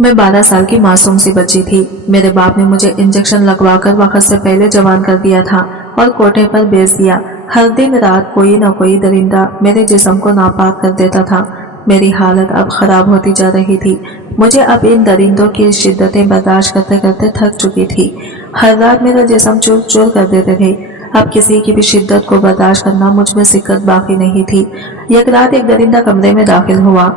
मैं 12 साल की मासूम सी बच्ची थी। मेरे बाप ने मुझे इंजेक्शन लगवाकर वक्त से पहले जवान कर दिया था और कोठे पर बेच दिया। हर दिन रात कोई न कोई दरिंदा मेरे जिस्म को नापाक कर देता था। मेरी हालत अब खराब होती जा रही थी। मुझे अब इन दरिंदों की शिद्दतें बर्दाश्त करते करते थक चुकी थी। हर रात मेरा जिस्म चूर चूर कर देते थे। अब किसी की भी शिद्दत को बर्दाश्त करना मुझ में सिक्कत बाकी नहीं थी। एक रात एक दरिंदा कमरे में दाखिल हुआ।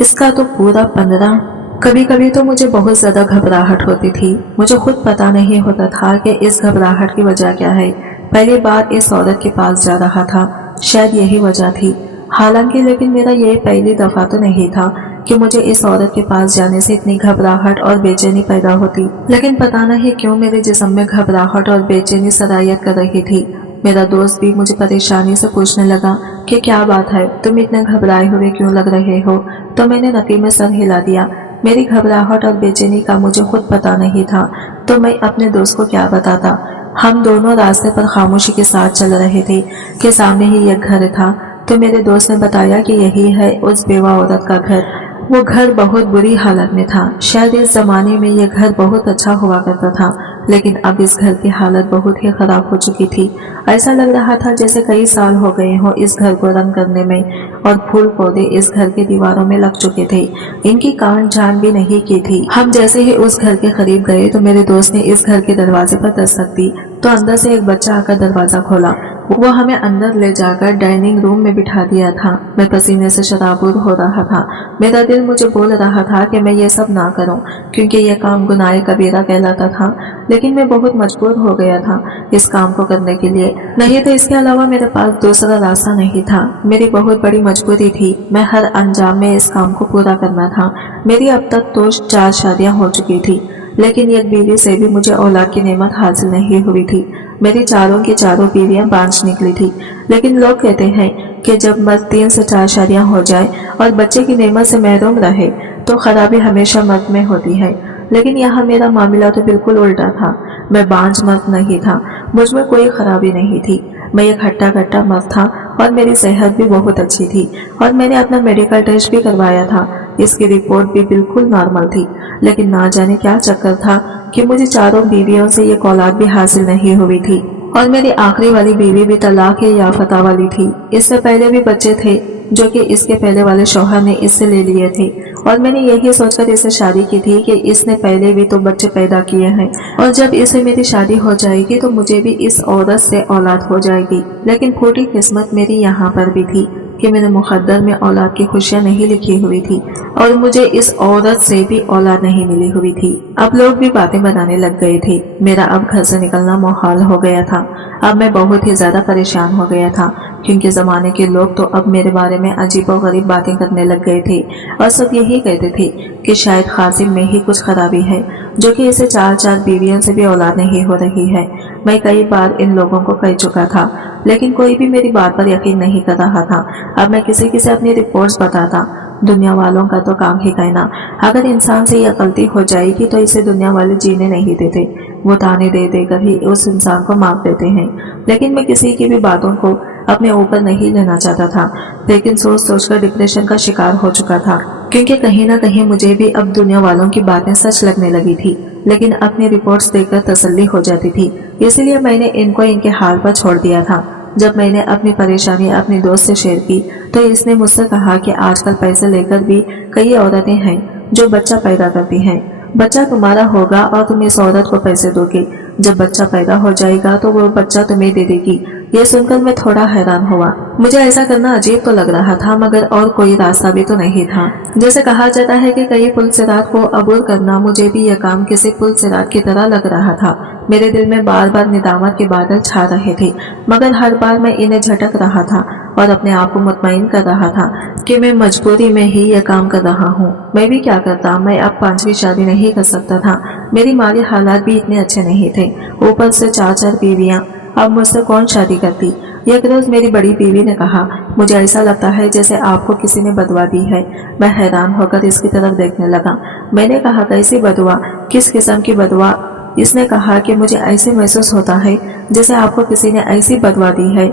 इसका तो पूरा 15। कभी कभी तो मुझे बहुत ज्यादा घबराहट होती थी। मुझे खुद पता नहीं होता था कि इस घबराहट की वजह क्या है। पहली बार इस औरत के पास जा रहा था, शायद यही वजह थी। हालांकि लेकिन मेरा ये पहली दफा तो नहीं था कि मुझे इस औरत के पास जाने से इतनी घबराहट और बेचैनी पैदा होती। लेकिन पता नहीं क्यों मेरे जिस्म में घबराहट और बेचैनी सरायत कर रही थी। मेरा दोस्त भी मुझे परेशानी से पूछने लगा कि क्या बात है, तुम इतने घबराए हुए क्यों लग रहे हो। तो मैंने नफी में सर हिला दिया। मेरी घबराहट और बेचैनी का मुझे खुद पता नहीं था, तो मैं अपने दोस्त को क्या बताता। हम दोनों रास्ते पर खामोशी के साथ चल रहे थे कि सामने ही एक घर था। तो मेरे दोस्त ने बताया कि यही है उस बेवा औरत का घर। वो घर बहुत बुरी हालत में था। शायद इस जमाने में ये घर बहुत अच्छा हुआ करता था, लेकिन अब इस घर की हालत बहुत ही खराब हो चुकी थी। ऐसा लग रहा था जैसे कई साल हो गए हो इस घर को रंग करने में, और फूल पौधे इस घर के दीवारों में लग चुके थे। इनकी काट छान भी नहीं की थी। हम जैसे ही उस घर के करीब गए तो मेरे दोस्त ने इस घर के दरवाजे पर दस्तक दी, तो अंदर से एक बच्चा आकर दरवाजा खोला। वो हमें अंदर ले जाकर डाइनिंग रूम में बिठा दिया था। मैं पसीने से शराबूर हो रहा था। मेरा दिल मुझे बोल रहा था कि मैं ये सब ना करूं, क्योंकि यह काम गुनाह कबीरा कहलाता था। लेकिन मैं बहुत मजबूर हो गया था इस काम को करने के लिए। नहीं तो इसके अलावा मेरे पास दूसरा रास्ता नहीं था। मेरी बहुत बड़ी मजबूरी थी। मैं हर अंजाम में इस काम को पूरा करना था। मेरी अब तक तो 4 शादियां हो चुकी थी, लेकिन एक बीवी से भी मुझे औलाद की नेमत हासिल नहीं हुई थी। मेरी चारों की चारों बीवियां बांझ निकली थी। लेकिन लोग कहते हैं कि जब मर्द 3 से 4 शादियां हो जाए और बच्चे की नेमत से महरूम रहे तो खराबी हमेशा मर्द में होती है। लेकिन यहाँ मेरा मामला तो बिल्कुल उल्टा था। मैं बांझ मर्द नहीं था, मुझ में कोई खराबी नहीं थी। मैं एक हट्टा कट्टा मर्द था और मेरी सेहत भी बहुत अच्छी थी, और मैंने अपना मेडिकल टेस्ट भी करवाया था। इसकी रिपोर्ट भी बिल्कुल नॉर्मल थी। लेकिन ना जाने क्या चक्कर था कि मुझे चारों बीवियों से ये औलाद भी हासिल नहीं हुई थी, और मेरी आखिरी वाली बीवी भी तलाक या फतह वाली थी। इससे पहले भी बच्चे थे जो कि इसके पहले वाले शौहर ने इससे ले लिए थे, और मैंने यही सोचकर इससे शादी की थी कि इसने पहले भी तो बच्चे पैदा किए हैं, और जब इससे मेरी शादी हो जाएगी तो मुझे भी इस औरत से औलाद हो जाएगी। लेकिन फूटी किस्मत मेरी यहाँ पर भी थी कि मेरे मुकद्दर में औलाद की खुशियाँ नहीं लिखी हुई थी, और मुझे इस औरत से भी औलाद नहीं मिली हुई थी। अब लोग भी बातें बनाने लग गए थे। मेरा अब घर से निकलना मुहाल हो गया था। अब मैं बहुत ही ज्यादा परेशान हो गया था, क्योंकि जमाने के लोग तो अब मेरे बारे में अजीब और गरीब बातें करने लग गए थे, और सब यही कहते थे कि शायद खासिम में ही कुछ खराबी है, जो कि इसे 4 बीवियों से भी औलाद नहीं हो रही है। मैं कई बार इन लोगों को कह चुका था, लेकिन कोई भी मेरी बात पर यकीन नहीं कर रहा था। अब मैं किसी किसी अपनी रिपोर्ट्स बताता। दुनिया वालों का तो काम ही कहना। अगर इंसान से यह गलती हो जाएगी तो इसे दुनिया वाले जीने नहीं देते। वो ताने दे देकर ही उस इंसान को माफ देते हैं। लेकिन मैं किसी की भी बातों को अपने ऊपर नहीं लेना चाहता था, लेकिन सोच सोचकर डिप्रेशन का शिकार हो चुका था, क्योंकि कहीं ना कहीं मुझे भी अब दुनिया वालों की बातें सच लगने लगी थी। लेकिन अपनी रिपोर्ट्स देखकर तसल्ली हो जाती थी, इसलिए मैंने इनको इनके हाल पर छोड़ दिया था। जब मैंने अपनी परेशानी अपने दोस्त से शेयर की तो इसने मुझसे कहा कि आजकल पैसे लेकर भी कई औरतें हैं जो बच्चा पैदा करती हैं। बच्चा तुम्हारा होगा और तुम इस औरत को पैसे दोगे। जब बच्चा पैदा हो जाएगा तो वो बच्चा तुम्हें दे देगी। ये सुनकर मैं थोड़ा हैरान हुआ। मुझे ऐसा करना अजीब तो लग रहा था, मगर और कोई रास्ता भी तो नहीं था। जैसे कहा जाता है कि कई पुल सिरात को अबूर करना, मुझे भी यह काम किसी पुल सिरात की तरह लग रहा था। मेरे दिल में बार बार निदामत के बादल छा रहे थे, मगर हर बार मैं इन्हें झटक रहा था और अपने आप को मुतमईन कर रहा था कि मैं मजबूरी में ही यह काम कर रहा हूँ। मैं भी क्या करता, मैं अब 5वीं शादी नहीं कर सकता था। मेरी माली हालात भी इतने अच्छे नहीं थे, ऊपर से 4 बीवियां। अब मुझसे कौन शादी करती। एक रोज मेरी बड़ी बीवी ने कहा, मुझे ऐसा लगता है जैसे आपको किसी ने बदवा दी है। मैं हैरान होकर इसकी तरफ देखने लगा। मैंने कहा, कैसी बदवा, किस किस्म की बदवा। इसने कहा कि मुझे ऐसे महसूस होता है जैसे आपको किसी ने ऐसी बदवा दी है।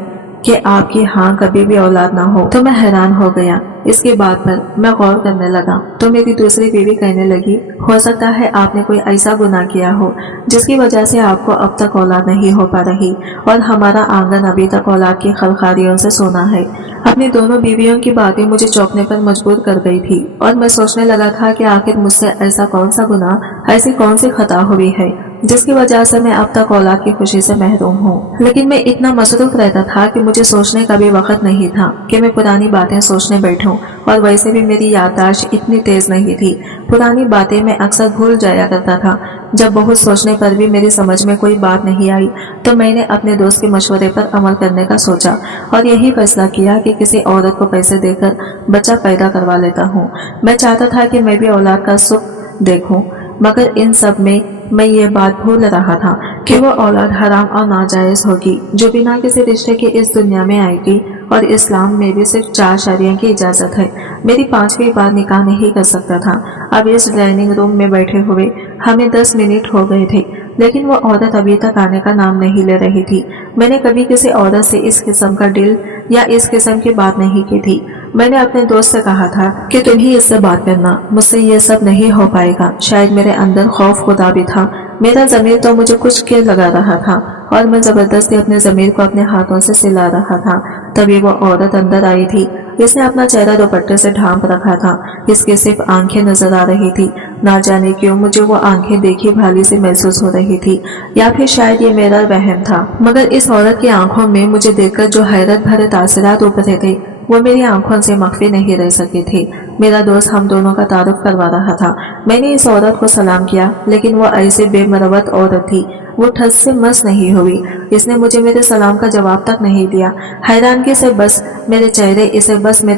कि आपकी हाँ कभी भी औलाद ना हो, तो मैं हैरान हो गया। इसकी बात पर मैं गौर करने लगा तो मेरी दूसरी बीवी कहने लगी, हो सकता है आपने कोई ऐसा गुनाह किया हो जिसकी वजह से आपको अब तक औलाद नहीं हो पा रही और हमारा आंगन अभी तक औलाद की खलखारियों से सोना है। अपनी दोनों बीवियों की बातें मुझे चौंकने पर मजबूर कर गई थी और मैं सोचने लगा था कि आखिर मुझसे ऐसा कौन सा गुनाह, ऐसी कौन सी खता हुई है जिसकी वजह से मैं अब तक औलाद की खुशी से महरूम हूँ। लेकिन मैं इतना मसरूफ रहता था कि मुझे सोचने का भी वक्त नहीं था कि मैं पुरानी बातें सोचने बैठूं, और वैसे भी मेरी याददाश्त इतनी तेज नहीं थी। पुरानी बातें मैं अक्सर भूल जाया करता था। जब बहुत सोचने पर भी मेरी समझ में कोई बात नहीं आई तो मैंने अपने दोस्त के मशवरे पर अमल करने का सोचा और यही फैसला किया कि किसी औरत को पैसे देकर बच्चा पैदा करवा लेता हूँ। मैं चाहता था कि मैं भी औलाद का सुख देखूं, मगर इन सब में मैं ये बात भूल रहा था कि वो औलाद हराम और नाजायज होगी जो बिना किसी रिश्ते के इस दुनिया में आएगी, और इस्लाम में भी सिर्फ 4 शादियों की इजाजत है। मेरी 5वीं बार निकाह नहीं कर सकता था। अब इस डाइनिंग रूम में बैठे हुए हमें 10 मिनट हो गए थे, लेकिन वो औरत अभी तक आने का नाम नहीं ले रही थी। मैंने कभी किसी औरत से इस किस्म का डील या इस किस्म की बात नहीं की थी। मैंने अपने दोस्त से कहा था कि तुम ही इससे बात करना, मुझसे ये सब नहीं हो पाएगा। शायद मेरे अंदर खौफ खुदा भी था। मेरा ज़मीर तो मुझे कुछ के लगा रहा था और मैं जबरदस्ती अपने ज़मीर को अपने हाथों से सिला रहा था। तभी वो औरत अंदर आई थी। इसने अपना चेहरा दुपट्टे से ढांप रखा था। इसकी सिर्फ आंखें नजर आ रही थी। ना जाने क्यों मुझे वो आंखें देखी भाली सी महसूस हो रही थी, या फिर शायद ये मेरा वहम था। मगर इस औरत की आंखों में मुझे देखकर जो हैरत भरे तासरात उभरे थे वो मेरी आंखों से मख्फी नहीं रह सके थे। मेरा दोस्त हम दोनों का तारुफ करवा रहा था। मैंने इस औरत को सलाम किया, लेकिन वो ऐसे बेमरवत औरत थी, वो ठस से मस नहीं हुई। इसने मुझे मेरे सलाम का जवाब तक नहीं दिया। हैरानगी से बस मेरे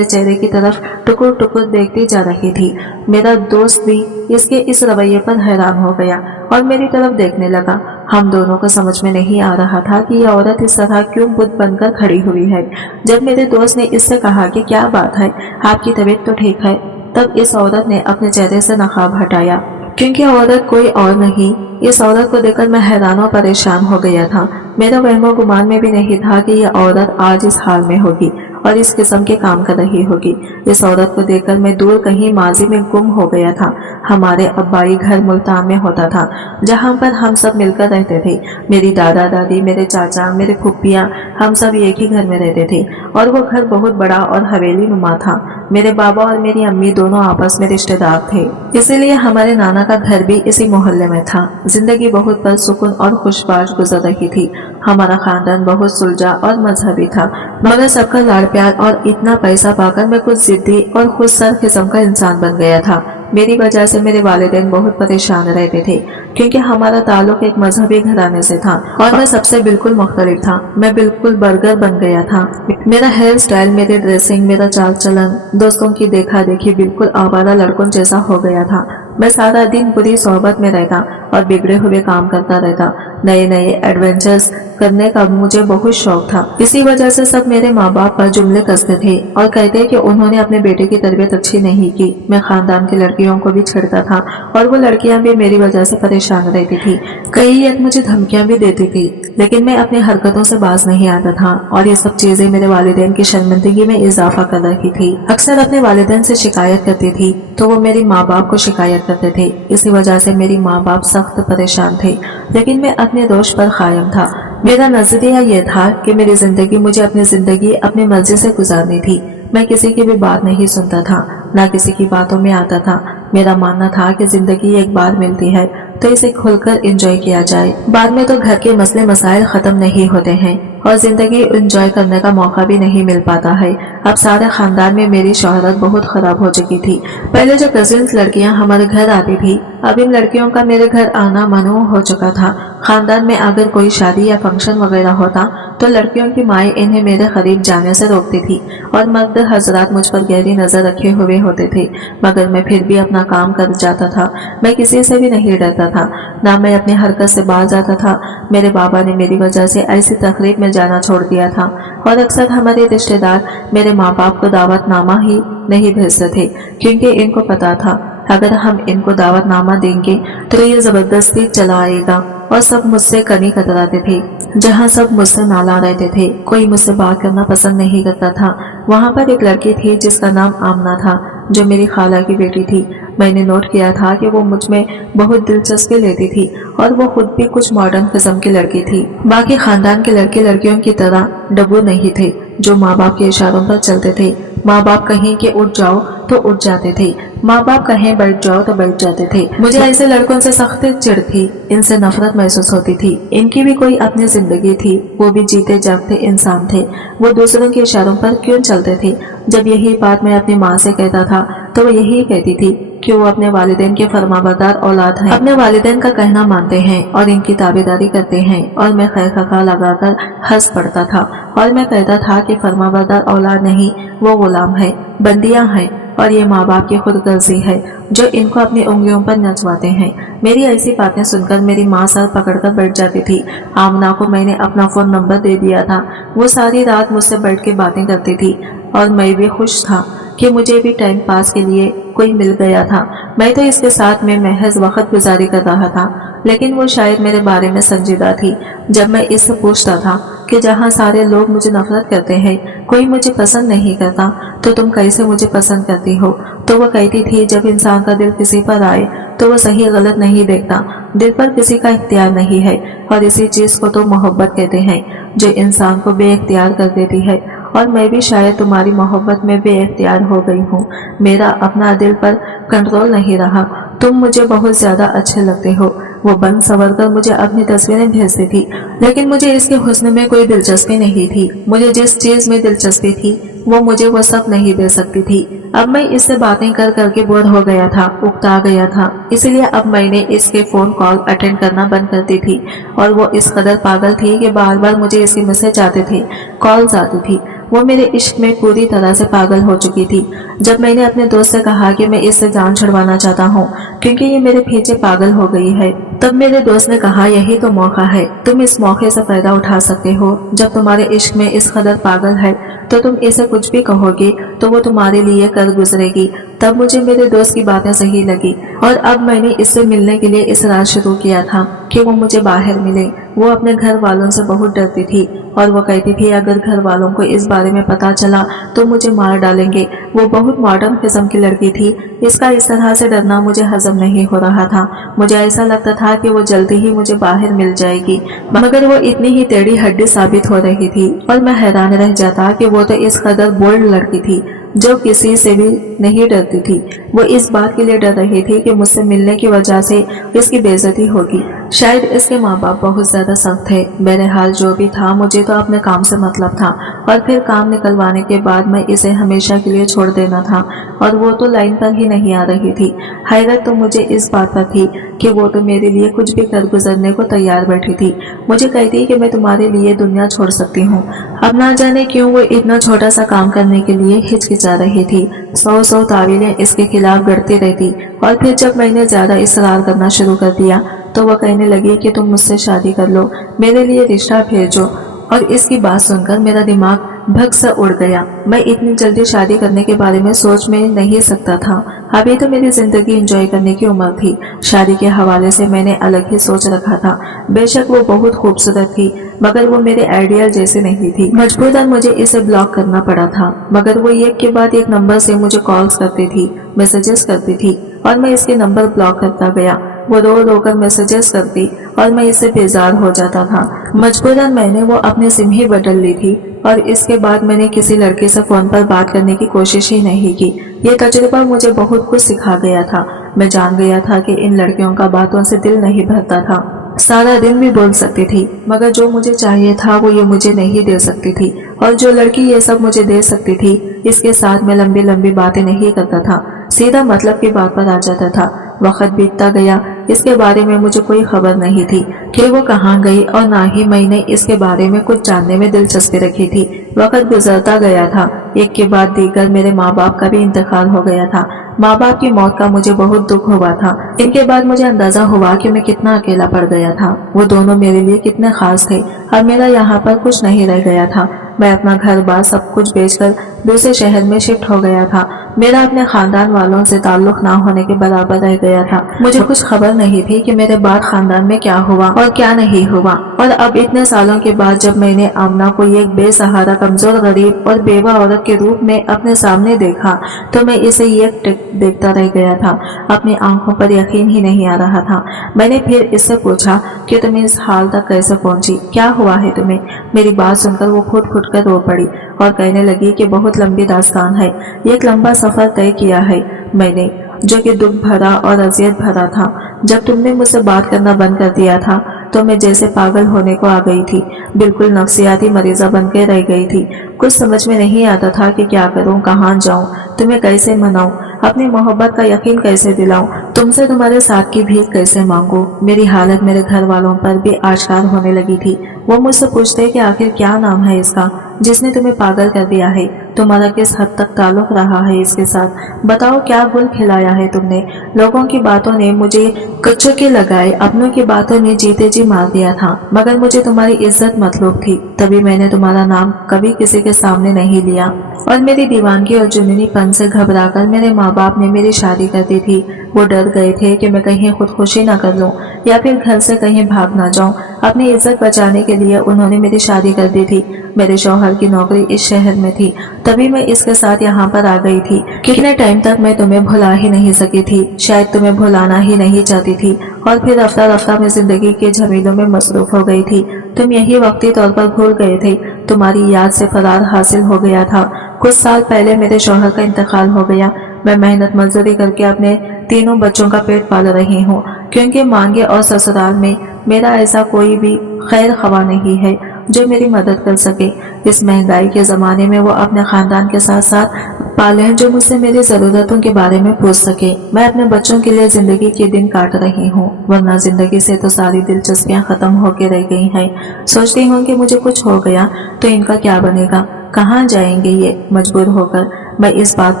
चेहरे की तरफ टुकुर टुकुर देखती जा रही थी। मेरा दोस्त भी इसके इस रवैये पर हैरान हो गया और मेरी तरफ देखने लगा। हम दोनों को समझ में नहीं आ रहा था कि यह औरत इस तरह क्यों बुत बनकर खड़ी हुई है। जब मेरे दोस्त ने इससे कहा कि क्या बात है, आपकी तबीयत तो ठीक है, तब इस औरत ने अपने चेहरे से नकाब हटाया, क्योंकि औरत कोई और नहीं। इस औरत को देखकर मैं हैरान और परेशान हो गया था। मेरा वहमो गुमान में भी नहीं था कि यह औरत आज इस हाल में होगी और इस किस्म के काम कर रही होगी। इस औरत को देखकर मैं दूर कहीं माजी में गुम हो गया था। हमारे अब्बाई घर मुल्तान में होता था, जहाँ पर हम सब मिलकर रहते थे। मेरी दादा दादी, मेरे चाचा, मेरे फुप्पियाँ, हम सब एक ही घर में रहते थे और वो घर बहुत बड़ा और हवेली नुमा था। मेरे बाबा और मेरी अम्मी दोनों आपस में रिश्तेदार थे, इसीलिए हमारे नाना का घर भी इसी मोहल्ले में था। जिंदगी बहुत पुरसुकून और खुशबाश गुजर रही थी। हमारा खानदान बहुत सुलझा और मजहबी था, मगर सबका लाड़ प्यार और इतना पैसा पाकर मैं कुछ जिद्दी और खुद सर किस्म का इंसान बन गया था। मेरी वजह से मेरे वालिदैन बहुत परेशान रहते थे, क्योंकि हमारा ताल्लुक एक मजहबी घराने से था और मैं सबसे बिल्कुल मुख्तलिफ था। मैं बिल्कुल बर्गर बन गया था। मेरा हेयर स्टाइल, मेरे ड्रेसिंग, मेरा चाल चलन, दोस्तों की देखा देखी बिल्कुल आवारा लड़कों जैसा हो गया था। मैं सारा दिन बुरी सोहबत में रहता और बिगड़े हुए काम करता रहता। नए नए एडवेंचर्स करने का मुझे बहुत शौक था। इसी वजह से सब मेरे माँ बाप पर जुमले कसते थे और कहते कि उन्होंने अपने बेटे की तरबियत अच्छी नहीं की। मैं खानदान की लड़कियों को भी छेड़ता था और वो लड़कियां भी मेरी वजह से परेशान रहती थी। कई एक मुझे धमकियां भी देती थी, लेकिन मैं अपनी हरकतों से बाज नहीं आता था और ये सब चीजें मेरे वालिदैन की शर्मिंदगी में इजाफा कर रही थी। अक्सर अपने वालिदैन से शिकायत करती थी तो वो मेरी माँ बाप को शिकायत करते थे। इसी वजह से मेरी माँ बाप सख्त परेशान थे, लेकिन मैं अपने दोष पर कायम था। मेरा नजरिया ये था कि मेरी जिंदगी मुझे अपनी जिंदगी अपनी मर्जी से गुजारनी थी। मैं किसी की भी बात नहीं सुनता था, ना किसी की बातों में आता था। मेरा मानना था कि जिंदगी एक बार मिलती है तो इसे खुलकर एंजॉय किया जाए। बाद में तो घर के मसले मसाइल खत्म नहीं होते हैं और जिंदगी एंजॉय करने का मौका भी नहीं मिल पाता है। अब सारे खानदान में मेरी शोहरत बहुत खराब हो चुकी थी। पहले जो कजिन्स लड़कियां हमारे घर आती थी, अब इन लड़कियों का मेरे घर आना ममनू हो चुका था। खानदान में अगर कोई शादी या फंक्शन वगैरह होता तो लड़कियों की माएँ इन्हें मेरे करीब जाने से रोकती थी और मर्द हजरात मुझ पर गहरी नजर रखे हुए होते थे, मगर मैं फिर भी अपना काम कर जाता था। मैं किसी से भी नहीं डरता था, ना मैं अपनी हरकत से बाज आता था। मेरे बाबा ने मेरी वजह से ऐसी तकरीब में जाना छोड़ दिया था और अक्सर हमारे रिश्तेदार मेरे माँ बाप को दावतनामा ही नहीं भेजते थे, क्योंकि इनको पता था अगर हम इनको दावतनामा देंगे तो ये जबरदस्ती चला आएगा और सब मुझसे कनी कतराते थे। जहाँ सब मुझसे नाला रहते थे, कोई मुझसे बात करना पसंद नहीं करता था। वहाँ पर एक लड़की थी जिसका नाम आमना था, जो मेरी खाला की बेटी थी। मैंने नोट किया था कि वो मुझ में बहुत दिलचस्पी लेती थी और वो खुद भी कुछ मॉडर्न किस्म की लड़की थी। बाकी खानदान के लड़के लड़कियों की तरह डब्बू नहीं थे जो माँ बाप के इशारों पर चलते थे। माँ बाप कहें कि उठ जाओ तो उठ जाते थे, माँ बाप कहें बैठ जाओ तो बैठ जाते थे। मुझे ऐसे लड़कों से सख्त चिढ़ थी, इनसे नफरत महसूस होती थी। इनकी भी कोई अपनी जिंदगी थी, वो भी जीते जागते इंसान थे। वो दूसरों के इशारों पर क्यों चलते थे? जब यही बात मैं अपनी माँ से कहता था तो वो यही कहती थी कि वो अपने वालिदैन के फरमाबरदार औलाद हैं, अपने वालिदैन का कहना मानते हैं और इनकी ताबेदारी करते हैं। और मैं खैर खखा लगाकर हंस पड़ता था और मैं कहता था कि फरमाबरदार औलाद नहीं, वो गुलाम है, बंदियां हैं और ये माँ बाप की खुदगर्जी है जो इनको अपनी उंगलियों पर नचवाते हैं। मेरी ऐसी बातें सुनकर मेरी माँ सर पकड़कर बैठ जाती थी। आमना को मैंने अपना फोन नंबर दे दिया था। वो सारी रात मुझसे बैठ के बातें करती थी और मैं भी खुश था कि मुझे भी टाइम पास के लिए कोई मिल गया था। मैं तो इसके साथ में महज वक्त गुजारी कर रहा था, लेकिन वो शायद मेरे बारे में संजीदा थी। जब मैं इससे पूछता था कि जहाँ सारे लोग मुझे नफरत करते हैं, कोई मुझे पसंद नहीं करता, तो तुम कैसे मुझे पसंद करती हो? तो वो कहती थी जब इंसान का दिल किसी पर आए तो वो सही गलत नहीं देखता, दिल पर किसी का इख्तियार नहीं है और इसी चीज को तो मोहब्बत कहते हैं जो इंसान को बेइख्तियार कर देती है। और मैं भी शायद तुम्हारी मोहब्बत में बेइख्तियार हो गई हूँ। मेरा अपना दिल पर कंट्रोल नहीं रहा। तुम मुझे बहुत ज्यादा अच्छे लगते हो। वो बन सवर कर मुझे अपनी तस्वीरें भेजती थी, लेकिन मुझे इसके हुस्न में कोई दिलचस्पी नहीं थी। मुझे जिस चीज में दिलचस्पी थी वो मुझे वो सब नहीं दे सकती थी। अब मैं इससे बातें कर करके बोर हो गया था, उकता गया था। इसलिए अब मैंने इसके फोन कॉल अटेंड करना बंद कर दी थी और वो इस कदर पागल थी कि बार बार मुझे इसके मैसेज आते थे, कॉल्स आती थी। वो मेरे इश्क में पूरी तरह से पागल हो चुकी थी। जब मैंने अपने दोस्त से कहा कि मैं इससे जान छुड़वाना चाहता हूँ क्योंकि ये मेरे पीछे पागल हो गई है, तब मेरे दोस्त ने कहा यही तो मौका है, तुम इस मौके से फायदा उठा सकते हो। जब तुम्हारे इश्क में इस कदर पागल है तो तुम इसे कुछ भी कहोगे तो वो तुम्हारे लिए कर गुजरेगी। तब मुझे मेरे दोस्त की बातें सही लगी और अब मैंने इससे मिलने के लिए इसरार शुरू किया था कि वो मुझे बाहर मिले। वो अपने घर वालों से बहुत डरती थी और वो कहती थी अगर घर वालों को इस बारे में पता चला तो मुझे मार डालेंगे। वो बहुत मॉडर्न किस्म की लड़की थी। इसका इस तरह से डरना मुझे हजम नहीं हो रहा था। मुझे ऐसा लगता था कि वो जल्दी ही मुझे बाहर मिल जाएगी, मगर वो इतनी ही टेढ़ी हड्डी साबित हो रही थी और मैं हैरान रह जाता कि वो तो इस कदर बोल्ड लड़की थी जो किसी से भी नहीं डरती थी। वो इस बात के लिए डर रही थी कि मुझसे मिलने की वजह से इसकी बेइज्जती होगी। शायद इसके माँ बाप बहुत ज्यादा सख्त थे। बहरहाल जो भी था, मुझे तो अपने काम से मतलब था और फिर काम निकलवाने के बाद मैं इसे हमेशा के लिए छोड़ देना था और वो तो लाइन पर ही नहीं आ रही थी। हैरत तो मुझे इस बात पर थी कि वो तो मेरे लिए कुछ भी कर गुजरने को तैयार बैठी थी। मुझे कहती कि मैं तुम्हारे लिए दुनिया छोड़ सकती हूँ। अब ना जाने क्यों वो इतना छोटा सा काम करने के लिए हिचकिचा रही थी। सौ तावीलें इसके खिलाफ गढ़ती रहती और फिर जब मैंने ज्यादा इसरार करना शुरू कर दिया तो वो कहने लगी कि तुम मुझसे शादी कर लो, मेरे लिए रिश्ता भेजो। और इसकी बात सुनकर मेरा दिमाग भग से उड़ गया। मैं इतनी जल्दी शादी करने के बारे में सोच में नहीं सकता था। अभी तो मेरी जिंदगी एंजॉय करने की उम्र थी। शादी के हवाले से मैंने अलग ही सोच रखा था। बेशक वो बहुत खूबसूरत थी, मगर वो मेरे आइडियल जैसे नहीं थी। मजबूरन मुझे इसे ब्लॉक करना पड़ा था, मगर वो एक के बाद एक नंबर से मुझे कॉल्स करती थी, मैसेजेस करती थी और मैं इसके नंबर ब्लॉक करता गया। वो रो रो कर मैसेजेस करती और मैं इससे बेजार हो जाता था। मजबूरन मैंने वो अपनी सिम ही बदल ली थी और इसके बाद मैंने किसी लड़के से फोन पर बात करने की कोशिश ही नहीं की। ये तजुर्बा मुझे बहुत कुछ सिखा गया था। मैं जान गया था कि इन लड़कियों का बातों से दिल नहीं भरता था। सारा दिन भी बोल सकती थी, मगर जो मुझे चाहिए था वो ये मुझे नहीं दे सकती थी। और जो लड़की ये सब मुझे दे सकती थी, इसके साथ मैं लंबी लंबी बातें नहीं करता था, सीधा मतलब की बात पर आ जाता था। वक्त बीतता गया, इसके बारे में मुझे कोई खबर नहीं थी कि वो कहाँ गई और ना ही मैंने इसके बारे में कुछ जानने में दिलचस्पी रखी थी। वक्त गुजरता गया था। एक के बाद दीगर मेरे माँ बाप का भी इंतकाल हो गया था। माँ बाप की मौत का मुझे बहुत दुख हुआ था। इनके बाद मुझे अंदाजा हुआ कि मैं कितना अकेला पड़ गया था। वो दोनों मेरे लिए कितने खास थे। अब मेरा यहाँ पर कुछ नहीं रह गया था। मैं अपना घर बार सब कुछ बेचकर दूसरे शहर में शिफ्ट हो गया था। मेरा अपने खानदान वालों से ताल्लुक ना होने के बराबर रह गया था। मुझे कुछ खबर नहीं थी कि मेरे बाद खानदान में क्या हुआ और क्या नहीं हुआ। और अब इतने सालों के बाद जब मैंने आमना को एक बेसहारा, कमजोर, गरीब और बेवा औरत के रूप में अपने सामने देखा तो मैं इसे एक देखता रह गया था। अपनी आंखों पर यकीन ही नहीं आ रहा था। मैंने फिर इससे पूछा कि तुम इस हाल तक कैसे पहुंची, क्या हुआ है तुम्हें? मेरी बात सुनकर वो फुट फुट कर रो पड़ी और कहने लगी कि बहुत लंबी दास्तान है, एक लंबा सफर तय किया है मैंने, जो कि दुख भरा और अजियत भरा था। जब तुमने मुझसे बात करना बंद कर दिया था तो मैं जैसे पागल होने को आ गई थी, बिल्कुल नफ्सियाती मरीजा बन के रह गई थी। कुछ समझ में नहीं आता था कि क्या करूं, कहाँ जाऊं, तुम्हें कैसे मनाऊं, अपनी मोहब्बत का यकीन कैसे दिलाऊं, तुमसे तुम्हारे साथ की भीख कैसे मांगू। मेरी हालत मेरे घर वालों पर भी आश्कार होने लगी थी। वो मुझसे पूछते कि आखिर क्या नाम है इसका जिसने तुम्हें पागल कर दिया है, तुम्हारा किस हद तक ताल्लुक रहा है इसके साथ, बताओ क्या गुल खिलाया है तुमने। लोगों की बातों ने मुझे कच्चों के लगाए, अपनों की बातों ने जीते जी मार दिया था, मगर मुझे तुम्हारी इज्जत मतलूब थी, तभी मैंने तुम्हारा नाम कभी किसी के सामने नहीं लिया। और मेरी दीवानगी और जुनूनीपन से घबराकर मेरे माँ बाप ने मेरी शादी कर दी थी। वो डर गए थे कि मैं कहीं खुदकुशी न कर लूं या फिर घर से कहीं भाग ना जाऊं। अपनी इज्जत बचाने के लिए उन्होंने मेरी शादी कर दी थी। मेरे शौहर की नौकरी इस शहर में थी, तभी मैं इसके साथ यहाँ पर आ गई थी। कितने टाइम तक मैं तुम्हें भुला ही नहीं सकी थी, शायद तुम्हें भुलाना ही नहीं चाहती थी। और फिर रफ्ता रफ्ता में जिंदगी के झमेलों में मसरूफ हो गई थी। तुम यही वक्ती तौर पर भूल गए थे, तुम्हारी याद से फरार हासिल हो गया था। कुछ साल पहले मेरे शौहर का इंतकाल हो गया। मैं मेहनत मजदूरी करके अपने तीनों बच्चों का पेट पाल रही हूँ, क्योंकि मांगे और ससुराल में मेरा ऐसा कोई भी खैर खवा नहीं है जो मेरी मदद कर सके। इस महंगाई के जमाने में वो अपने खानदान के साथ साथ पाले हैं जो मुझसे मेरी जरूरतों के बारे में पूछ सके। मैं अपने बच्चों के लिए जिंदगी के दिन काट रही हूँ, वरना जिंदगी से तो सारी दिलचस्पियां खत्म होके रह गई हैं। सोचती हूँ कि मुझे कुछ हो गया तो इनका क्या बनेगा, कहाँ जाएंगे ये। मजबूर होकर मैं इस बात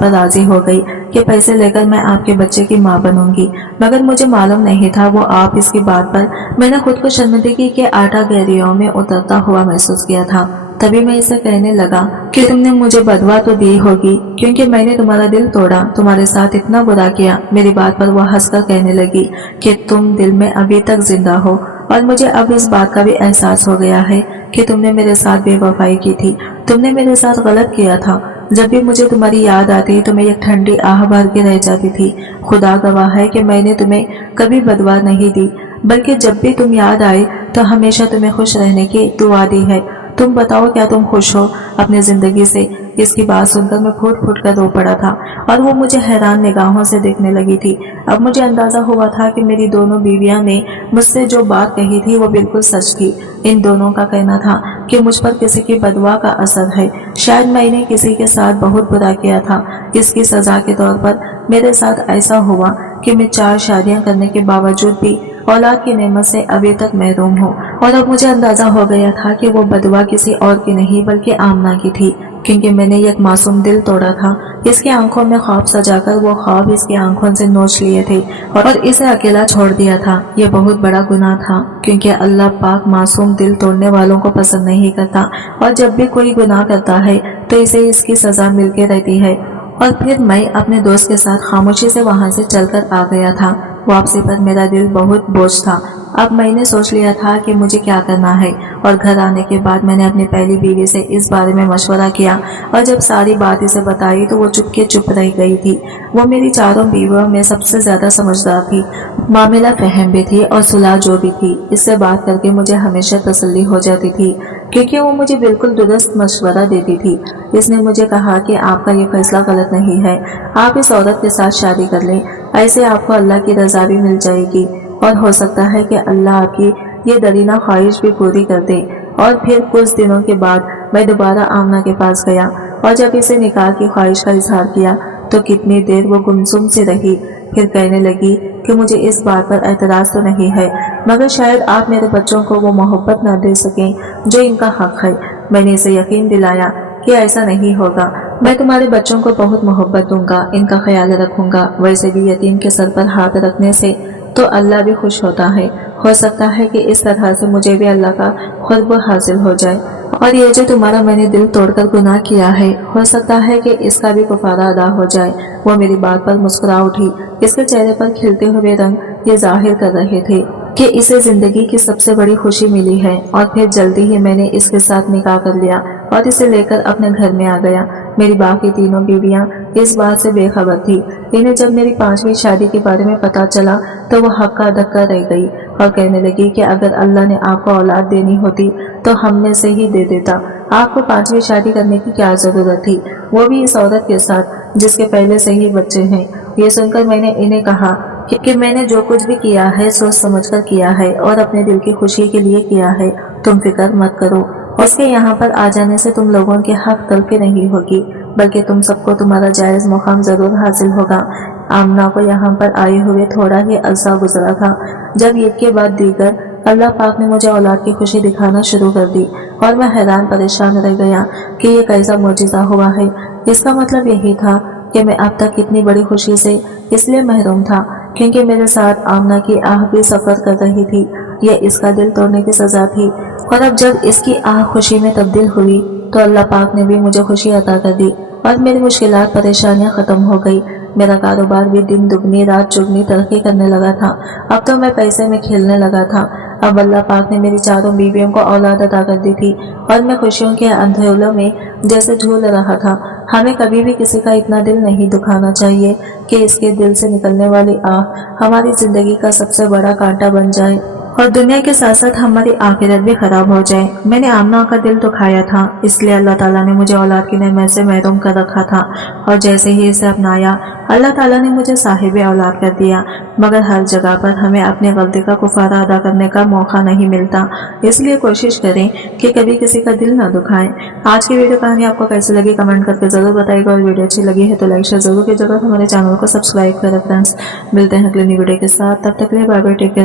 पर राजी हो गई कि पैसे लेकर मैं आपके बच्चे की माँ बनूंगी, मगर मुझे मालूम नहीं था वो आप इसकी बात पर मैंने खुद को शर्मिंदगी के आटा गहरियों में उतरता हुआ महसूस किया था। तभी मैं इसे कहने लगा कि तुमने मुझे बदवा तो दी होगी, क्योंकि मैंने तुम्हारा दिल तोड़ा, तुम्हारे साथ इतना बुरा किया। मेरी बात पर वह हंसकर कहने लगी कि तुम दिल में अभी तक जिंदा हो, और मुझे अब इस बात का भी एहसास हो गया है कि तुमने मेरे साथ बेवफाई की थी, तुमने मेरे साथ गलत किया था। जब भी मुझे तुम्हारी याद आती तो मैं एक ठंडी आह भर के रह जाती थी। खुदा गवाह है कि मैंने तुम्हें कभी बदवा नहीं दी, बल्कि जब भी तुम याद आए तो हमेशा तुम्हें खुश रहने की दुआ दी है। तुम बताओ क्या तुम खुश हो अपनी जिंदगी से? इसकी बात सुनकर मैं फूट फूट कर रो पड़ा था और वो मुझे हैरान निगाहों से देखने लगी थी। अब मुझे अंदाजा हुआ था कि मेरी दोनों बीवियां ने मुझसे जो बात कही थी वो बिल्कुल सच थी। इन दोनों का कहना था कि मुझ पर किसी की बदवा का असर है। शायद मैंने किसी के साथ बहुत बुरा किया था। इसकी सजा के तौर पर मेरे साथ ऐसा हुआ कि मैं 4 शादियां करने के बावजूद भी औलाद की नेमत से अभी तक महरूम हूँ। और अब मुझे अंदाजा हो गया था कि वो बदवा किसी और की नहीं बल्कि आमना की थी, क्योंकि मैंने एक मासूम दिल तोड़ा था। इसकी आंखों में ख्वाब सजाकर वो ख्वाब इसकी आंखों से नोच लिए थे और इसे अकेला छोड़ दिया था। ये बहुत बड़ा गुनाह था, क्योंकि अल्लाह पाक मासूम दिल तोड़ने वालों को पसंद नहीं करता, और जब भी कोई गुनाह करता है तो इसे इसकी सजा मिलके रहती है। और फिर मैं अपने दोस्त के साथ खामोशी से वहां से चलकर आ गया था। वापसी पर मेरा दिल बहुत बोझ था। अब मैंने सोच लिया था कि मुझे क्या करना है, और घर आने के बाद मैंने अपनी पहली बीवी से इस बारे में मशवरा किया, और जब सारी बात इसे बताई तो वो चुपके चुप रह गई थी। वो मेरी चारों बीवियों में सबसे ज्यादा समझदार थी, मामला फहम भी थी और सुलह जो भी थी। इससे बात करके मुझे हमेशा तसल्ली हो जाती थी, क्योंकि वो मुझे बिल्कुल दुरुस्त मशवरा देती थी। इसने मुझे कहा कि आपका ये फैसला गलत नहीं है, आप इस औरत के साथ शादी कर लें, ऐसे आपको अल्लाह की रजा भी मिल जाएगी, और हो सकता है कि अल्लाह आपकी ये दरीना ख्वाहिश भी पूरी कर दे। और फिर कुछ दिनों के बाद मैं दोबारा आमना के पास गया, और जब इसे निकाह की ख्वाहिश का इजहार किया तो कितनी देर वो गुमसुम सी रही। फिर कहने लगी कि मुझे इस बात पर एतराज तो नहीं है, मगर शायद आप मेरे बच्चों को वो मोहब्बत न दे सकें जो इनका हक है। मैंने इसे यकीन दिलाया कि ऐसा नहीं होगा, मैं तुम्हारे बच्चों को बहुत मोहब्बत दूंगा, इनका ख्याल रखूंगा। वैसे भी यतीम के सर पर हाथ रखने से तो अल्लाह भी खुश होता है। हो सकता है कि इस तरह से मुझे भी अल्लाह का खुर्ब हासिल हो जाए। और ये जो तुम्हारा मैंने दिल तोड़कर गुनाह किया है, हो सकता है कि इसका भी कफारा अदा हो जाए। वो मेरी बात पर मुस्कुरा उठी। इसके चेहरे पर खिलते हुए रंग ये जाहिर कर रहे थे कि इसे जिंदगी की सबसे बड़ी खुशी मिली है। और फिर जल्दी ही मैंने इसके साथ निकाह कर लिया और इसे लेकर अपने घर में आ गया। मेरी बाकी तीनों बीवियां इस बात से बेखबर थी। इन्हें जब मेरी 5वीं शादी के बारे में पता चला तो वो हक्का धक्का रह गई और कहने लगी कि अगर अल्लाह ने आपको औलाद देनी होती तो हम में से ही दे देता। आपको 5वीं शादी करने की क्या जरूरत थी, वो भी इस औरत के साथ जिसके पहले से ही बच्चे हैं। ये सुनकर मैंने इन्हें कहा कि मैंने जो कुछ भी किया है सोच समझकर किया है और अपने दिल की खुशी के लिए किया है। तुम फिक्र मत करो। इसके यहाँ पर आ जाने से तुम लोगों के हक तलफी नहीं होगी, बल्कि तुम सबको तुम्हारा जायज मुकाम जरूर हासिल होगा। आमना को यहाँ पर आए हुए थोड़ा ही अरसा गुजरा था जब ईद के बाद दीगर अल्लाह पाक ने मुझे औलाद की खुशी दिखाना शुरू कर दी और मैं हैरान परेशान रह गया कि ये कैसा मुजिज़ा हुआ है। इसका मतलब यही था कि मैं अब तक इतनी बड़ी खुशी से इसलिए महरूम था क्योंकि मेरे साथ आमना की आह भी सफर कर रही थी। यह इसका दिल तोड़ने की सजा थी और अब जब इसकी आह खुशी में तब्दील हुई तो अल्लाह पाक ने भी मुझे खुशी अता कर दी और मेरी मुश्किलात परेशानियां खत्म हो गई। मेरा कारोबार भी दिन दुगनी रात चुगनी तरक्की करने लगा था। अब तो मैं पैसे में खेलने लगा था। अब अल्लाह पाक ने मेरी चारों बीवियों को औलाद अता कर दी थी और मैं खुशियों के अंधेरों में जैसे झूल रहा था। हमें कभी भी किसी का इतना दिल नहीं दुखाना चाहिए कि इसके दिल से निकलने वाली आह हमारी जिंदगी का सबसे बड़ा कांटा बन जाए और दुनिया के साथ साथ हमारी आखिरत भी खराब हो जाए। मैंने आमना का दिल दुखाया था, इसलिए अल्लाह ताला ने मुझे औलाद की नेमत से महरूम कर रखा था और जैसे ही इसे अपनाया अल्लाह ताला ने मुझे साहिब औलाद कर दिया। मगर हर जगह पर हमें अपनी गलती का कुफारा अदा करने का मौका नहीं मिलता, इसलिए कोशिश करें कि कभी किसी का दिल ना दुखाएं। आज की वीडियो कहानी आपको कैसी लगी कमेंट करके जरूर बताइएगा और वीडियो अच्छी लगी है तो लाइक शेयर जरूर कीजिएगा। हमारे चैनल को सब्सक्राइब करें फ्रेंड्स। मिलते हैं अगले नई वीडियो के साथ, तब तक के लिए बाय बाय, टेक केयर।